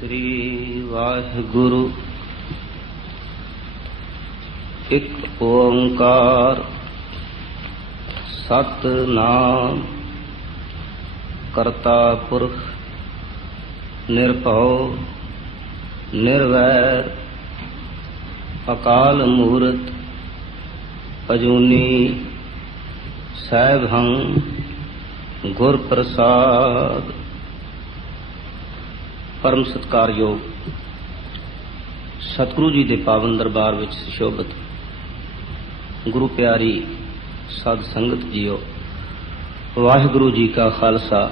श्री वाहिगुरु। एक ओंकार सतनाम करता पुरख निर्भव निर्वैर अकाल मूर्त अजूनी सैभं गुर प्रसाद। परम सत्कारयोग सतगुरु जी के पावन दरबार विच सुशोभित गुरु प्यारी साध संगत जीओ, वाहिगुरु जी का खालसा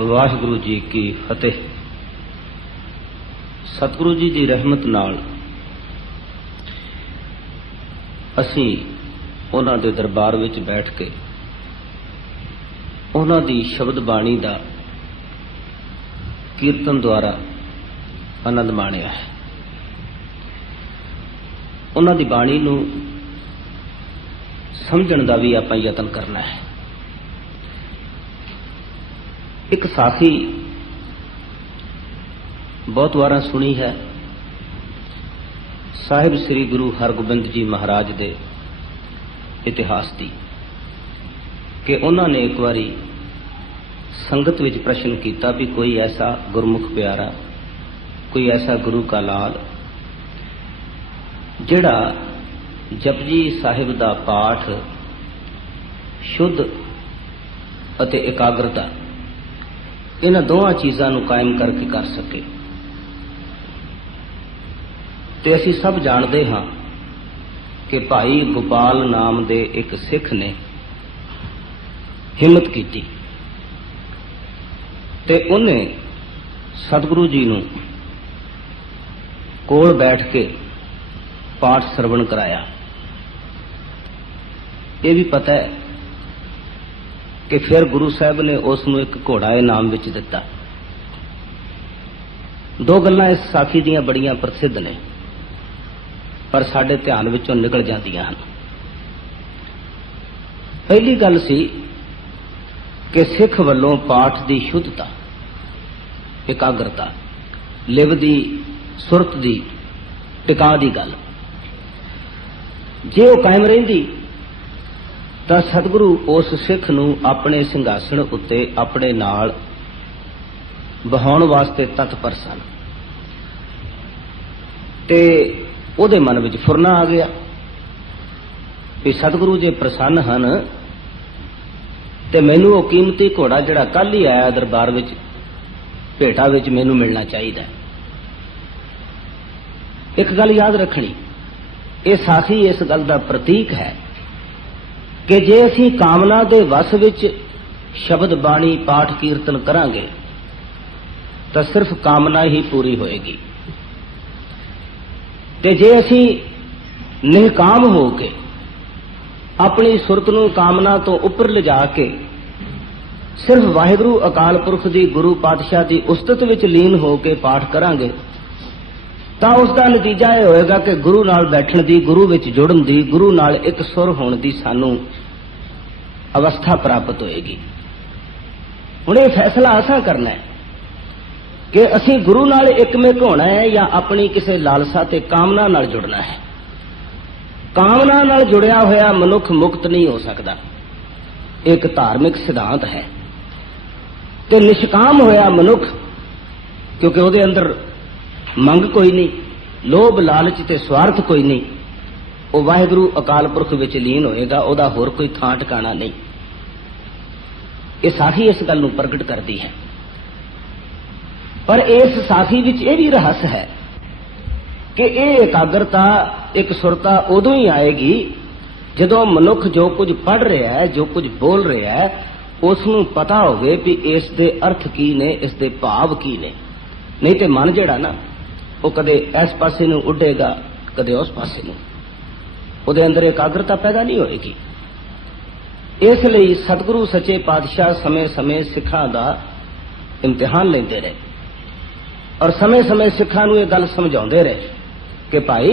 वाहिगुरु जी की फतेह। सतगुरु जी की रहमत नाल असी उन्हां दे दरबार विच बैठ के उन्हां दी शब्द बाणी दा कीर्तन द्वारा आनंद माणिया है। उन्हां दी बाणी नूं समझण दा भी आपां यतन करना है। एक साखी बहुत वार सुनी है साहिब श्री गुरु हरगोबिंद जी महाराज दे इतिहास दी कि उन्होंने एक बारी संगत विच प्रश्न किया भी कोई ऐसा गुरमुख प्यारा, कोई ऐसा गुरु का लाल जिहड़ा जपजी साहिब दा पाठ शुद्ध अते एकाग्रता इन्हां दोवां चीज़ां नूं कायम करके कर सके। ते असीं सब जानते हाँ कि भाई गोपाल नाम दे एक सिख ने हिम्मत की ते उन्हें सतगुरु जी नूं कोल बैठ के पाठ श्रवण कराया। ये भी पता है कि फिर गुरु साहब ने उसनूं एक घोड़ा इनाम विच दिता। दो गल्लां इस साखी दीयां बड़ियां प्रसिद्ध ने पर साडे ध्यान विचों निकल जांदियां हन। पहली गल सी कि सिख वल्लों पाठ की शुद्धता एकाग्रता लिव दी सुरत दी टिका दी गल जे वो कायम रहिंदी तां सतगुरु उस सिख नूं अपने सिंघासन उत्ते अपने नाल बहाउण वास्ते तत्पर सन। ते उहदे मन विच फुरना आ गया कि सतगुरु जे प्रसन्न हन ते मैनू वो कीमती घोड़ा जिहड़ा कल ही आया दरबार विच भेटा विच मैनू मिलना चाहिए। एक गल याद रखनी, ये साखी इस गल का प्रतीक है कि जे असीं कामना दे वस विच शब्द बाणी पाठ कीर्तन करांगे तो सिर्फ कामना ही पूरी होएगी। ते जे असीं निहकाम हो के अपनी सुरत नूं कामना तो उपर लिजा के सिर्फ वाहिगुरु अकाल पुरख दी गुरु पातशाह दी उस्तत विच लीन हो के पाठ करांगे तां उसका नतीजा यह होएगा कि गुरु नाल बैठण दी, गुरु विच जुड़न दी, गुरु नाल एक सुर होण दी सानू अवस्था प्राप्त होएगी। हुण ये फैसला असां करना है कि असीं गुरु नाल एकमिक होना है या अपनी किसी लालसा ते कामना नाल जुड़ना है। कामना नाल जुड़िया होया मनुख मुक्त नहीं हो सकता, एक धार्मिक सिद्धांत है। ते निष्काम होया मनुख क्योंकि उहदे अंदर मंग कोई नहीं, लोभ लालच ते स्वार्थ कोई नहीं, वो वाहिगुरु अकाल पुरख विच लीन होएगा, उहदा होर कोई थां ठिकाना नहीं। ये साखी इस गल नूं प्रगट करती है। पर इस साखी विच यह भी रहस्य है कि यह एकाग्रता एक सुरता उदों ही आएगी जदों मनुख जो कुछ पढ़ रहा है, जो कुछ बोल रहा है, उसनूं पता होवे भी इस दे अर्थ की ने, इस दे भाव की ने। नहीं तो मन जिहड़ा ना वो कदे इस पासे नूं उडेगा, कदे उस पासे नूं, उहदे अंदर एकाग्रता पैदा नहीं होएगी। इसलिए सतगुरु सच्चे पातशाह समय समय सिखां दा इम्तिहान लेंदे रहे और समय समय सिखां नूं ये गल समझाउंदे रहे कि भाई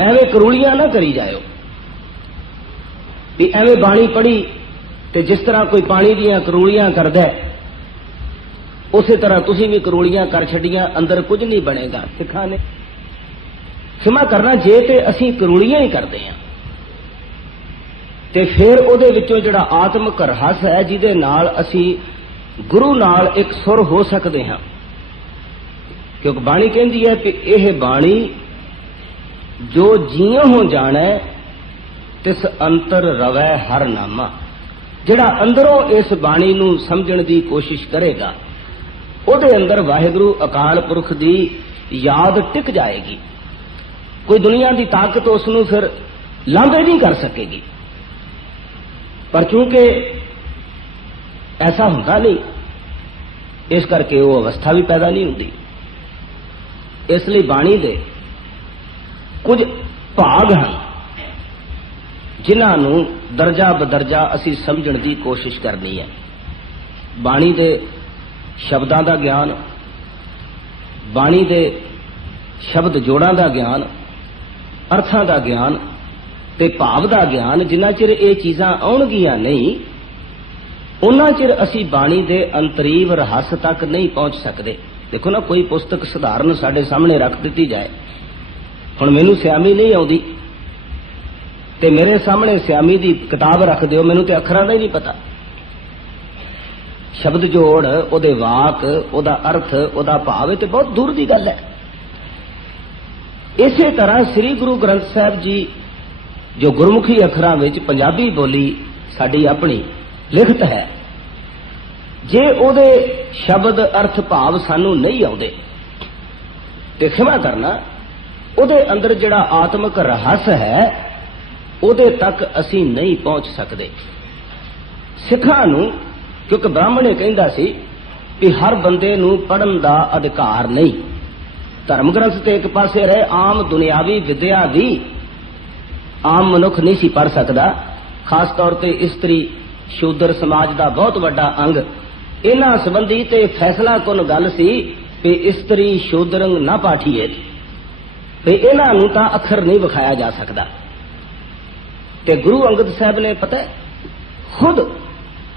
एवें करूलियां ना करी जाओ भी एवें बाणी पढ़ी ते जिस तरह कोई पानी दियां करूलियां करदा है ਉਸੇ ਤਰ੍ਹਾਂ ਤੁਸੀਂ ਵੀ ਕਰੋਲੀਆਂ ਕਰ ਛੱਡੀਆਂ, ਅੰਦਰ ਕੁਝ ਨਹੀਂ ਬਣੇਗਾ। ਸਿੱਖਾਂ ਨੇ ਖਿਮਾ ਕਰਨਾ, ਜੇ ਤੇ ਅਸੀਂ ਕਰੋਲੀਆਂ ਹੀ ਕਰਦੇ ਹਾਂ ਤੇ ਫਿਰ ਉਹਦੇ ਵਿੱਚੋਂ ਜਿਹੜਾ ਆਤਮਿਕ ਰਹੱਸ ਹੈ, ਜਿਹਦੇ ਨਾਲ ਅਸੀਂ ਗੁਰੂ ਨਾਲ ਇੱਕ ਸੁਰ ਹੋ ਸਕਦੇ ਹਾਂ, ਕਿਉਂਕਿ ਬਾਣੀ ਕਹਿੰਦੀ ਹੈ ਕਿ ਇਹ ਬਾਣੀ ਜੋ ਜੀਉ ਹੋ ਜਾਣੈ ਤਿਸ ਅੰਤਰ ਰਵੈ ਹਰ ਨਾਮਾ। ਜਿਹੜਾ ਅੰਦਰੋਂ ਇਸ ਬਾਣੀ ਨੂੰ ਸਮਝਣ ਦੀ ਕੋਸ਼ਿਸ਼ ਕਰੇਗਾ, ਉਹਦੇ ਅੰਦਰ ਵਾਹਿਗੁਰੂ ਅਕਾਲ ਪੁਰਖ ਦੀ ਯਾਦ ਟਿਕ ਜਾਏਗੀ। ਕੋਈ ਦੁਨੀਆ ਦੀ ਤਾਕਤ ਉਸ ਨੂੰ ਫਿਰ ਲਾਂਭੇ ਨਹੀਂ ਕਰ ਸਕੇਗੀ। ਪਰ ਚूंकि ਐਸਾ ਹੁੰਦਾ ਨਹੀਂ, ਇਸ ਕਰਕੇ ਉਹ ਅਵਸਥਾ ਵੀ ਪੈਦਾ ਨਹੀਂ ਹੁੰਦੀ। ਇਸ ਲਈ ਬਾਣੀ ਦੇ ਕੁਝ ਭਾਗ ਹਨ ਜਿਨ੍ਹਾਂ ਨੂੰ ਦਰਜਾ ਬਦਰਜਾ ਅਸੀਂ ਸਮਝਣ ਦੀ ਕੋਸ਼ਿਸ਼ ਕਰਨੀ ਹੈ। ਬਾਣੀ ਦੇ ਸ਼ਬਦਾਂ ਦਾ ਗਿਆਨ, ਬਾਣੀ ਦੇ ਸ਼ਬਦ ਜੋੜਾਂ ਦਾ ਗਿਆਨ, ਅਰਥਾਂ ਦਾ ਗਿਆਨ ਤੇ ਭਾਵ ਦਾ ਗਿਆਨ, ਜਿੰਨਾ ਚਿਰ ਇਹ ਚੀਜ਼ਾਂ ਆਉਣਗੀਆਂ ਨਹੀਂ, ਉਹਨਾਂ ਚਿਰ ਅਸੀਂ ਬਾਣੀ ਦੇ ਅੰਤਰੀਵ ਰਹੱਸ ਤੱਕ ਨਹੀਂ ਪਹੁੰਚ ਸਕਦੇ। ਦੇਖੋ ਨਾ, ਕੋਈ ਪੁਸਤਕ ਸਧਾਰਨ ਸਾਡੇ ਸਾਹਮਣੇ ਰੱਖ ਦਿੱਤੀ ਜਾਏ, ਹੁਣ ਮੈਨੂੰ ਸਿਆਮੀ ਨਹੀਂ ਆਉਂਦੀ ਤੇ ਮੇਰੇ ਸਾਹਮਣੇ ਸਿਆਮੀ ਦੀ ਕਿਤਾਬ ਰੱਖ ਦਿਓ, ਮੈਨੂੰ ਤੇ ਅੱਖਰਾਂ ਦਾ ਹੀ ਨਹੀਂ ਪਤਾ, ਸ਼ਬਦ ਜੋੜ, ਉਹਦੇ ਵਾਕ, ਉਹਦਾ ਅਰਥ, ਉਹਦਾ ਭਾਵ, ਇਹ ਤੇ ਬਹੁਤ ਦੂਰ ਦੀ ਗੱਲ ਹੈ। ਇਸੇ ਤਰ੍ਹਾਂ ਸ੍ਰੀ ਗੁਰੂ ਗ੍ਰੰਥ ਸਾਹਿਬ ਜੀ ਜੋ ਗੁਰਮੁਖੀ ਅੱਖਰਾਂ ਵਿੱਚ ਪੰਜਾਬੀ ਬੋਲੀ ਸਾਡੀ ਆਪਣੀ ਲਿਖਤ ਹੈ, ਜੇ ਉਹਦੇ ਸ਼ਬਦ ਅਰਥ ਭਾਵ ਸਾਨੂੰ ਨਹੀਂ ਆਉਂਦੇ ਤੇ ਖਿਮਾ ਕਰਨਾ, ਉਹਦੇ ਅੰਦਰ ਜਿਹੜਾ ਆਤਮਿਕ ਰਹੱਸ ਹੈ ਉਹਦੇ ਤੱਕ ਅਸੀਂ ਨਹੀਂ ਪਹੁੰਚ ਸਕਦੇ। ਸਿੱਖਾਂ ਨੂੰ, ਕਿਉਂਕਿ ਬ੍ਰਾਹਮਣ ਇਹ ਕਹਿੰਦਾ ਸੀ ਕਿ ਹਰ ਬੰਦੇ ਨੂੰ ਪੜ੍ਹਨ ਦਾ ਅਧਿਕਾਰ ਨਹੀਂ। ਧਰਮ ਗ੍ਰੰਥ ਤੇ ਇੱਕ ਪਾਸੇ ਰਹੇ, ਆਮ ਦੁਨਿਆਵੀ ਵਿਦਿਆ ਵੀ ਆਮ ਮਨੁੱਖ ਨਹੀਂ ਸੀ ਪੜ੍ਹ ਸਕਦਾ। ਖਾਸ ਤੌਰ ਤੇ ਇਸਤਰੀ ਸ਼ੂਦਰ ਸਮਾਜ ਦਾ ਬਹੁਤ ਵੱਡਾ ਅੰਗ ਇਹਨਾਂ ਸੰਬੰਧੀ ਤੇ ਫੈਸਲਾ ਕੁਨ ਗੱਲ ਸੀ ਕਿ ਇਸਤਰੀ ਸ਼ੂਦਰੰਗ ਨਾ ਪਾਠੀਏ, ਤੇ ਇਹਨਾਂ ਨੂੰ ਤਾਂ ਅੱਖਰ ਨਹੀਂ ਵਿਖਾਇਆ ਜਾ ਸਕਦਾ। ਤੇ ਗੁਰੂ ਅੰਗਦ ਸਾਹਿਬ ਨੇ ਪਤਾ ਖੁਦ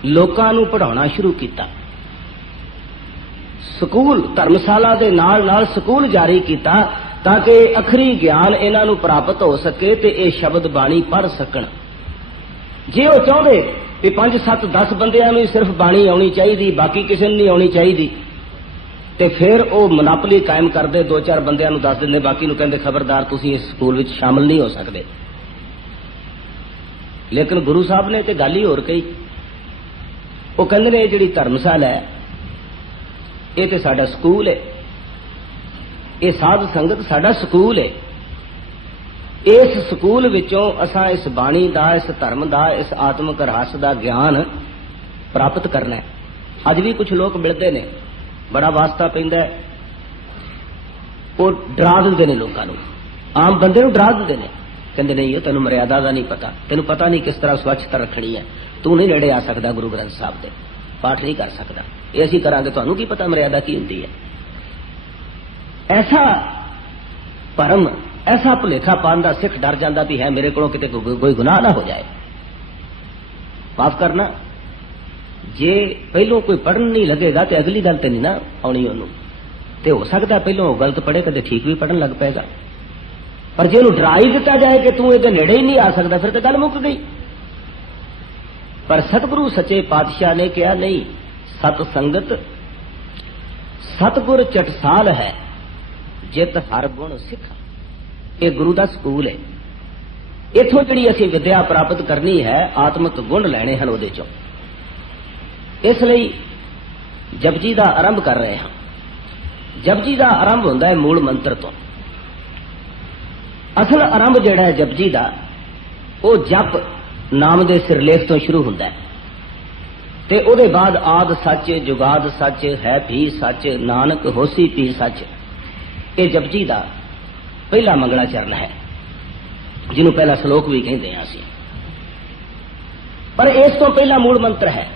ਲੋਕਾਂ ਨੂੰ ਪੜ੍ਹਾਉਣਾ ਸ਼ੁਰੂ ਕੀਤਾ। ਸਕੂਲ, ਧਰਮਸ਼ਾਲਾ ਦੇ ਨਾਲ ਨਾਲ ਸਕੂਲ ਜਾਰੀ ਕੀਤਾ ਤਾਂ ਕਿ ਅਖਰੀ ਗਿਆਨ ਇਹਨਾਂ ਨੂੰ ਪ੍ਰਾਪਤ ਹੋ ਸਕੇ ਤੇ ਇਹ ਸ਼ਬਦ ਬਾਣੀ ਪੜ੍ਹ ਸਕਣ। ਜੇ ਉਹ ਚਾਹੁੰਦੇ ਕਿ 5, 7, 10 ਬੰਦਿਆਂ ਨੂੰ ਸਿਰਫ ਬਾਣੀ ਆਉਣੀ ਚਾਹੀਦੀ, ਬਾਕੀ ਕਿਸੇ ਨੂੰ ਨਹੀਂ ਆਉਣੀ ਚਾਹੀਦੀ, ਤੇ ਫਿਰ ਉਹ ਮੋਨੋਪੋਲੀ ਕਾਇਮ ਕਰਦੇ, 2-4 ਬੰਦਿਆਂ ਨੂੰ ਦੱਸ ਦਿੰਦੇ, ਬਾਕੀ ਨੂੰ ਕਹਿੰਦੇ ਖਬਰਦਾਰ ਤੁਸੀਂ ਇਸ ਸਕੂਲ ਵਿੱਚ ਸ਼ਾਮਲ ਨਹੀਂ ਹੋ ਸਕਦੇ। ਲੇਕਿਨ ਗੁਰੂ ਸਾਹਿਬ ਨੇ ਤੇ ਗੱਲ ਹੀ ਹੋਰ ਕਹੀ। ਉਹ ਕਹਿੰਦੇ ਨੇ ਇਹ ਜਿਹੜੀ ਧਰਮਸ਼ਾਲਾ ਹੈ ਇਹ ਤੇ ਸਾਡਾ ਸਕੂਲ ਹੈ, ਇਹ ਸਾਧ ਸੰਗਤ ਸਾਡਾ ਸਕੂਲ ਹੈ। ਇਸ ਸਕੂਲ ਵਿੱਚੋਂ ਅਸਾਂ ਇਸ ਬਾਣੀ ਦਾ, ਇਸ ਧਰਮ ਦਾ, ਇਸ ਆਤਮਿਕ ਰਹੱਸ ਦਾ ਗਿਆਨ ਪ੍ਰਾਪਤ ਕਰਨਾ ਹੈ। ਅੱਜ ਵੀ ਕੁਝ ਲੋਕ ਮਿਲਦੇ ਨੇ, ਬੜਾ ਵਾਸਤਾ ਪੈਂਦਾ, ਉਹ ਡਰਾ ਦਿੰਦੇ ਨੇ ਲੋਕਾਂ ਨੂੰ, ਆਮ ਬੰਦੇ ਨੂੰ ਡਰਾ ਦਿੰਦੇ ਨੇ, ਕਹਿੰਦੇ ਨਹੀਂ ਉਹ ਤੈਨੂੰ ਮਰਿਆਦਾ ਦਾ ਨਹੀਂ ਪਤਾ, ਤੈਨੂੰ ਪਤਾ ਨਹੀਂ ਕਿਸ ਤਰ੍ਹਾਂ ਸਵੱਛਤਾ ਰੱਖਣੀ ਹੈ, ਤੂੰ ਨਹੀਂ ਨੇੜੇ ਆ ਸਕਦਾ ਗੁਰੂ ਗ੍ਰੰਥ ਸਾਹਿਬ ਦੇ, ਪਾਠ ਨਹੀਂ ਕਰ ਸਕਦਾ, ਇਹ ਅਸੀਂ ਕਰਾਂਗੇ, ਤੁਹਾਨੂੰ ਕੀ ਪਤਾ ਮਰਿਆਦਾ ਕੀ ਹੁੰਦੀ ਹੈ। ਐਸਾ ਭਰਮ, ਐਸਾ ਭੁਲੇਖਾ ਪਾਉਣ ਦਾ ਸਿੱਖ ਡਰ ਜਾਂਦਾ ਵੀ ਹੈ ਮੇਰੇ ਕੋਲੋਂ ਕਿਤੇ ਕੋਈ ਗੁਨਾਹ ਨਾ ਹੋ ਜਾਏ। ਮਾਫ ਕਰਨਾ, ਜੇ ਪਹਿਲੋਂ ਕੋਈ ਪੜਨ ਨਹੀਂ ਲੱਗੇਗਾ ਤੇ ਅਗਲੀ ਗੱਲ ਤੇ ਨਹੀਂ ਨਾ ਆਉਣੀ ਉਹਨੂੰ, ਤੇ ਹੋ ਸਕਦਾ ਪਹਿਲੋਂ ਉਹ ਗਲਤ ਪੜੇ ਕਦੇ ਠੀਕ ਵੀ ਪੜਨ ਲੱਗ ਪਏਗਾ। ਪਰ ਜੇ ਉਹਨੂੰ ਡਰਾ ਹੀ ਦਿੱਤਾ ਜਾਏ ਕਿ ਤੂੰ ਇਹਦੇ ਨੇੜੇ ਹੀ ਨਹੀਂ ਆ ਸਕਦਾ, ਫਿਰ ਤਾਂ ਗੱਲ ਮੁੱਕ ਗਈ। ਪਰ ਸਤਿਗੁਰੂ ਸੱਚੇ ਪਾਤਸ਼ਾਹ ਨੇ ਕਿਹਾ ਨਹੀਂ, ਸਤ ਸੰਗਤ ਸਤਿਗੁਰ ਚਟਸਾਲ ਹੈ, ਜਿਤ ਹਰ ਗੁਣ ਸਿੱਖਾ। ਇਹ ਗੁਰੂ ਦਾ ਸਕੂਲ ਹੈ, ਇਥੋਂ ਜਿਹੜੀ ਅਸੀਂ ਵਿਦਿਆ ਪ੍ਰਾਪਤ ਕਰਨੀ ਹੈ, ਆਤਮਿਕ ਗੁਣ ਲੈਣੇ ਹਨ ਉਹਦੇ ਚੋਂ। ਇਸ ਲਈ ਜਪਜੀ ਦਾ ਆਰੰਭ ਕਰ ਰਹੇ ਹਾਂ। ਜਪਜੀ ਦਾ ਆਰੰਭ ਹੁੰਦਾ ਹੈ ਮੂਲ ਮੰਤਰ ਤੋਂ। ਅਸਲ ਆਰੰਭ ਜਿਹੜਾ ਹੈ ਜਪਜੀ ਦਾ, ਉਹ ਜਪ ਨਾਮ ਦੇ ਸਿਰਲੇਖ ਤੋਂ ਸ਼ੁਰੂ ਹੁੰਦਾ ਹੈ, ਤੇ ਉਹਦੇ ਬਾਅਦ ਆਦ ਸੱਚ, ਜੁਗਾਦ ਸੱਚ, ਹੈ ਵੀ ਸੱਚ, ਨਾਨਕ ਹੋਸੀ ਪੀ ਸੱਚ। ਇਹ ਜਪਜੀ ਦਾ ਪਹਿਲਾ ਮੰਗਲਾ ਚਰਨ ਹੈ, ਜਿਹਨੂੰ ਪਹਿਲਾ ਸ਼ਲੋਕ ਵੀ ਕਹਿੰਦੇ ਹਾਂ ਅਸੀਂ। ਪਰ ਇਸ ਤੋਂ ਪਹਿਲਾ ਮੂਲ ਮੰਤਰ ਹੈ,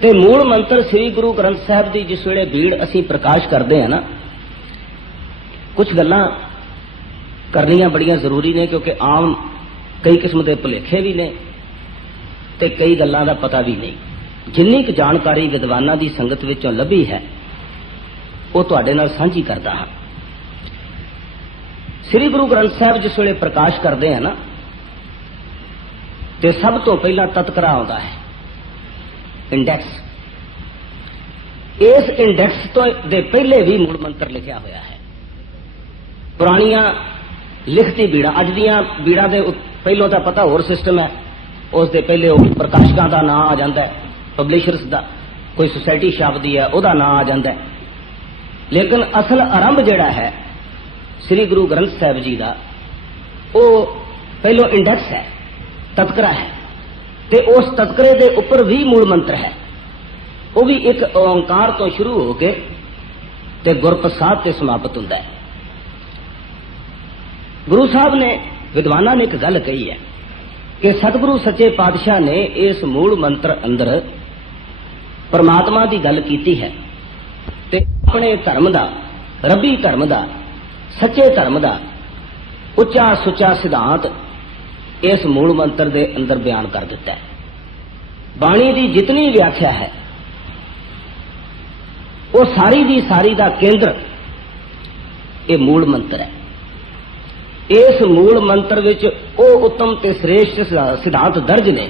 ਤੇ ਮੂਲ ਮੰਤਰ ਸ੍ਰੀ ਗੁਰੂ ਗ੍ਰੰਥ ਸਾਹਿਬ ਦੀ ਜਿਸ ਵੇਲੇ ਭੀੜ ਅਸੀਂ ਪ੍ਰਕਾਸ਼ ਕਰਦੇ ਹਾਂ ਨਾ, ਕੁਝ ਗੱਲਾਂ ਕਰਨੀਆਂ ਬੜੀਆਂ ਜ਼ਰੂਰੀ ਨੇ, ਕਿਉਂਕਿ ਆਮ ਕਈ ਕਿਸਮ ਦੇ ਭੁਲੇਖੇ ਵੀ ਨੇ ਤੇ ਕਈ ਗੱਲਾਂ ਦਾ ਪਤਾ ਵੀ ਨਹੀਂ। जिन्नी क जानकारी विद्वानां दी संगत विचों लभी है वो तुहाडे नाल सांझी करदा हां। श्री गुरु ग्रंथ साहिब जिस वेले प्रकाश करते हैं ना, तो सब तो पहला तत्करा आउंदा है, इंडेक्स। इस इंडेक्स तो दे पहले भी मूल मंत्र लिखा होया है। पुरानियां लिखती बीड़ा, अज दियां बीड़ा दे पहलों तो पता होर सिस्टम है, उस दे पहले प्रकाशकां दा नाम आ जाता है, पब्लिशर्स दा कोई सोसाइटी छापदी है उहदा नाम आ जाता है। लेकिन असल आरंभ जिहड़ा है श्री गुरु ग्रंथ साहिब जी का, वो पहलो इंडेक्स है, तत्करा है, ते उस तत्करे दे ऊपर भी मूल मंत्र है। वो भी एक ओंकार तो शुरू होके ते गुरप्रसाद ते समाप्त होता है। गुरु साहब ने, विद्वाना ने एक गल कही है कि सतगुरु सच्चे पातशाह ने इस मूल मंत्र अंदर परमात्मा की गल की है, ते अपने धर्म का, रबी धर्म का, सच्चे धर्म का उच्चा सुचा सिद्धांत इस मूल मंत्र के अंदर बयान कर दिता है। बाणी की जितनी व्याख्या है वो सारी दी सारी का केंद्र ये मूल मंत्र है। इस मूल मंत्र विच वो उत्तम ते श्रेष्ठ सिद्धांत दर्ज ने,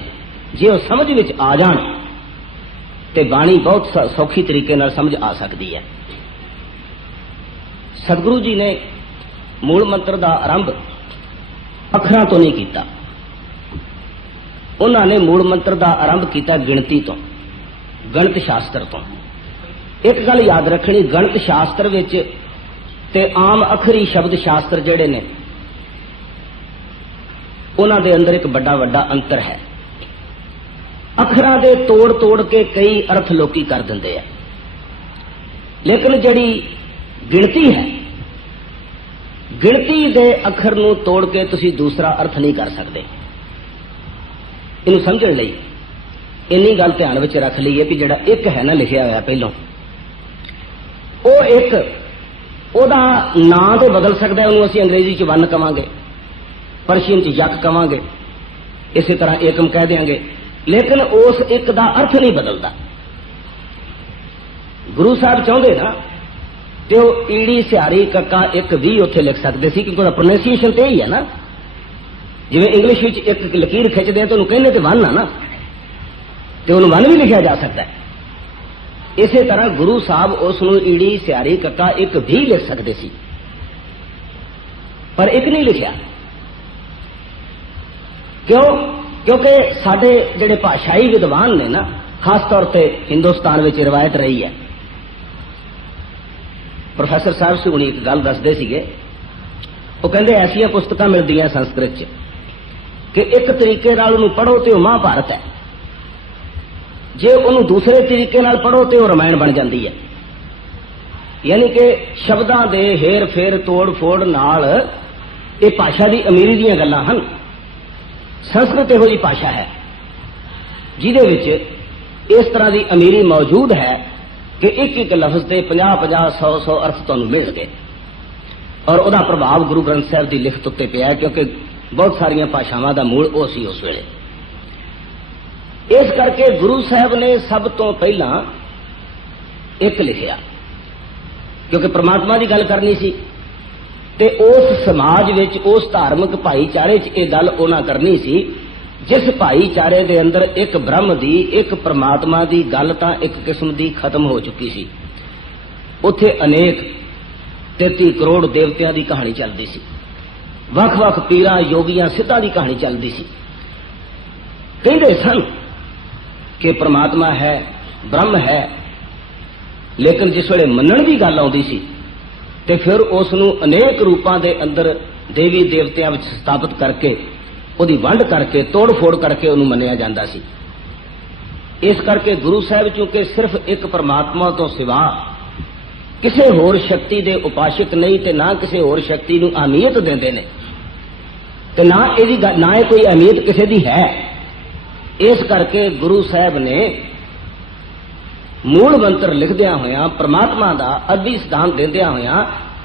जे वो समझ विच आ जाण ते बाणी बहुत सौखी तरीके नाल समझ आ सकती है। सतगुरु जी ने मूल मंत्र का आरंभ अखरां तो नहीं किया, उन्होंने मूल मंत्र का आरंभ किया गिणती तो, गणित शास्त्र तो। एक गल याद रखनी, गणित शास्त्र विच ते आम अखरी शब्द शास्त्र जिहड़े ने उन्हां दे अंदर एक बड़ा वड्डा अंतर है। अखरां दे तोड़ तोड़ के कई अर्थ लोकी कर दिंदे आ, लेकिन जिहड़ी गिणती है, गिणती दे अखर नूं तोड़ के तुसी दूसरा अर्थ नहीं कर सकते। इनू समझण लई इन्नी गल ध्यान विच रख लईए कि जिहड़ा एक है ना लिखिया होया पहलों, वो एक ओदा नां तो बदल सकता है, उन्होंने असीं अंग्रेजी च वन कवांगे, पर्शियन च यक कवांगे, इसी तरह एकम कह देंगे, लेकिन उस एक दा अर्थ नहीं बदलता। गुरु साहब चाहते ना तो ईड़ी सियारी कक्का एक भी उत्थे लिख सकते सी, क्योंकि प्रोनाउंसिएशन तो यही है ना। जिवें इंग्लिश विच एक लकीर खिंचते हैं तो कहने तो वन आ ना, तो उन्होंने वन भी लिखा जा सकता है। इसी तरह गुरु साहब उसनूं ईड़ी सियारी कक्का एक भी लिख सकते सी, पर एक नहीं लिखा। क्यों? क्योंकि साडे जिहड़े भाषाई विद्वान ने ना, खास तौर पर हिंदुस्तान में रिवायत रही है। प्रोफैसर साहब से हुणी एक गल दसदे सीगे, वो कहंदे ऐसियां पुस्तकां मिलदियां संस्कृत च कि एक तरीके नाल उहनूं पढ़ो तो महाभारत है, जे उहनूं दूसरे तरीके नाल पढ़ो तो रामायण बन जाती है। यानी कि शब्दां दे हेर फेर तोड़ फोड़ नाल ये भाषा की अमीरी दीयां गल्लां हन। संस्कृत इहो जी भाषा है जिहदे विच इस तरह की अमीरी मौजूद है कि एक एक लफ्ज के 50-50, 100-100 अर्थ तुहानूं मिल गए, और उसका प्रभाव गुरु ग्रंथ साहिब की लिखत उत्ते पिया, क्योंकि बहुत सारिया भाषावां का मूल वो सी उस वेले। इस करके गुरु साहब ने सब तो पहला एक लिखिया, क्योंकि परमात्मा की गल करनी सी, ते उस समाज विच, उस धार्मिक भाईचारे च ये गल उन्हां करनी सी जिस भाईचारे दे अंदर एक ब्रह्म दी, एक परमात्मा दी गल तां एक किस्म दी खत्म हो चुकी सी। उत्थे अनेक 33 करोड़ देवतियां दी कहानी चलती सी, वख-वख पीरां योगियां सिद्धां दी कहानी चलती सी। कहंदे सन कि परमात्मा है, ब्रह्म है, लेकिन जिस वेले मनण दी गल आउंदी सी ते फिर उसनूं अनेक रूपां दे अंदर देवी देवतियां विच स्थापित करके ਉਹਦੀ वंड करके तोड़ फोड़ करके उन्होंने मनिया जाता सी। इस करके गुरु साहब चूंकि सिर्फ एक परमात्मा तो सिवा किसी होर शक्ति के उपासक नहीं, ते ना किसी होर शक्ति नूं अहमियत देंदे ने, ते ना ये कोई अहमियत किसी दी है। इस करके गुरु साहब ने मूल मंत्र लिखदिया होया, परमात्मा का अद्भुत सिद्धांत देंदिया होया,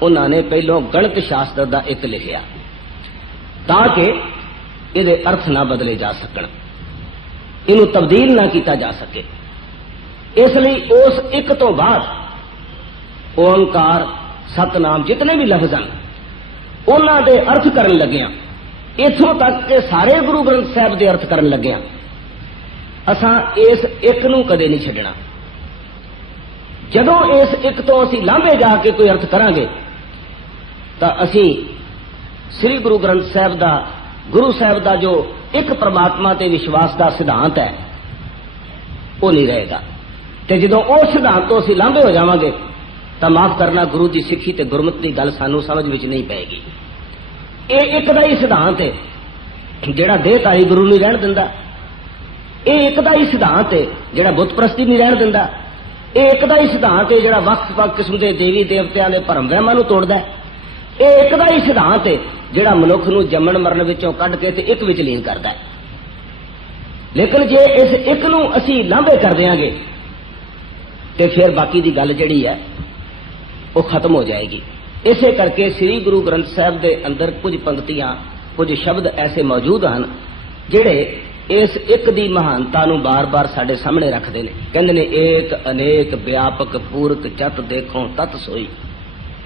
उन्होंने पहलों गणित शास्त्र का एक लिखिया ताकि ये अर्थ ना बदले जा सकन, इनू तब्दील ना किया जा सके। इसलिए उस एक तो बाद ओंकार सतनाम जितने भी लफ्ज हैं उन्हां दे अर्थ करन लगिया, इथों तक कि सारे गुरु ग्रंथ साहब के अर्थ करन लगिया। असां इस एक नूं कदे नहीं छड्डना। जदों इस एक तो असीं लांभे जाके कोई अर्थ करांगे तां असीं श्री गुरु ग्रंथ साहब दा गुरु साहब दा जो एक परमात्मा ते विश्वास का सिद्धांत है वो नहीं रहेगा। ते जदों उस सिद्धांत तो असीं लांभे हो जावांगे तां माफ करना गुरु की सिੱਖੀ ते गुरमत की गल सानू समझ विच नहीं पैगी। ये एक दा ही सिद्धांत है जिहड़ा देहधारी गुरु नहीं रहण दिंदा। ये एक दा ही सिद्धांत है जिहड़ा बुत प्रस्ती नहीं रहण दिंदा। ये एक दा ही सिद्धांत है जिहड़ा वक्-वक् किस्म के देवी देवतियां दे भरम वहमां नूं तोड़दा है। ये एक दा ही सिद्धांत है जिहड़ा मनुख नूं जम्मण मरण विचों कढ के ते एक विच लीन करदा है। लेकिन जे इस एक नूं असीं लांभे कर देंगे तो फिर बाकी की गल जिहड़ी है वो खत्म हो जाएगी। इसे करके श्री गुरु ग्रंथ साहब के अंदर कुछ पंक्तियां कुछ शब्द ऐसे मौजूद हैं जिहड़े इस एक दी महानता नूं बार बार साडे सामने रखते हैं। कहते ने एक अनेक व्यापक पूरक जत देखो तत सोई।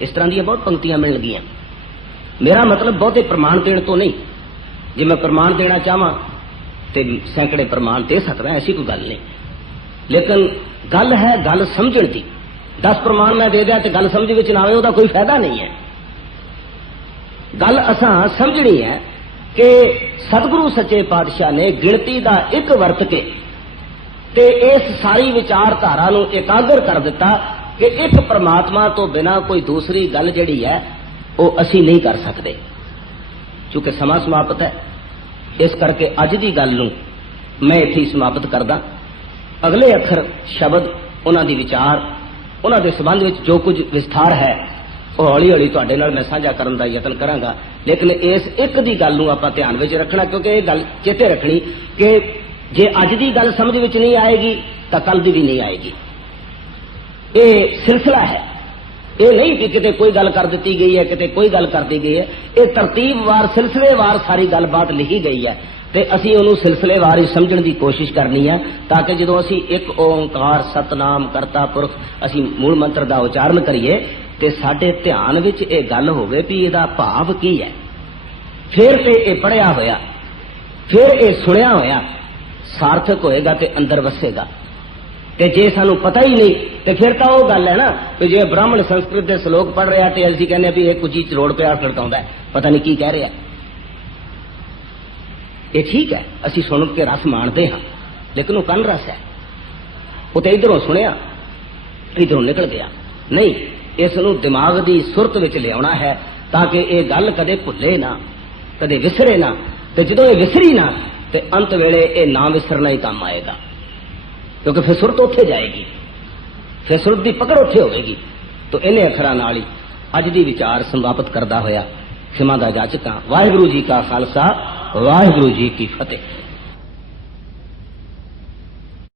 इस तरह दी बहुत पंक्तियां मिल गईयां। मेरा मतलब बहुते प्रमाण देने तो नहीं, जे मैं प्रमाण देना चाहवां तो सैकड़े प्रमाण दे सकदा, ऐसी कोई गल नहीं। लेकिन गल है गल समझण दी। 10 प्रमाण मैं दे दिया तो गल समझ विच ना आवे उहदा कोई फायदा नहीं है। गल असां समझनी है कि सतगुरु सच्चे पातशाह ने गिणती का एक वरत के ते इस सारी विचारधारा नूं एकाग्र कर दिता कि एक परमात्मा तो बिना कोई दूसरी गल जिहड़ी है वो असीं नहीं कर सकते। क्योंकि समा समाप्त है, इस करके अज की गल नूं मैं इत्थे समाप्त करदा। अगले अखर शब्द उन्हां दी विचार उन्हां दे संबंध विच जो कुछ विस्तार है वो हौली हौली तुहाडे नाल मैं साझा करन दा यतन करांगा। लेकिन इस एक दी गल नूं आपां ध्यान विच रखना, क्योंकि ये गल चेते रखनी कि जे अज दी गल समझ विच नहीं आएगी तां कल दी भी नहीं आएगी। ये सिलसिला है, ये नहीं कि किते कोई गल कर दी गई है किते कोई गल कर दी गई है। ये तरतीबवार सिलसिलेवार सारी गलबात लिखी गई है ते असीं उहनूं सिलसिलेवार ही समझण दी कोशिश करनी है ताकि जदों असीं एक ओंकार सतनाम करता पुरख असीं मूल मंत्र दा उचारण करिए ते साडे ध्यान विच ये गल होवे भी इहदा भाव की है। फिर ते ये पढ़िया होया फिर ये सुनिया होया सार्थक होएगा ते अंदर वसेगा। ते जे सानू पता ही नहीं तो फिर तो वह गल है ना कि जे ब्राह्मण संस्कृत के श्लोक पढ़ रहा तो असीं कहने भी एक कुची चरोड़ प्यार खड़काउंदा है, पता नहीं की कह रहा। ये ठीक है, असीं सुन के रस माणते हाँ, लेकिन वो कन रस है। वो तो इधरों सुनिया इधरों निकल गया। नहीं, इसनूं दिमाग की सुरत विच लियाउणा है ताकि ये गल कदे भुले ना कदे विसरे ना। तो जदों ये विसरी ना तो अंत वेले ये ना विसरना ही काम आएगा, क्योंकि फिर सुरत उत्थे जाएगी, फिर सुरत की पकड़ उत्थे होगी। तो इन्हें अखरां नाल ही अज दी विचार समाप्त करदा होया खिमा दा जाचकां। वाहिगुरू जी का खालसा वाहिगुरू जी की फतेह।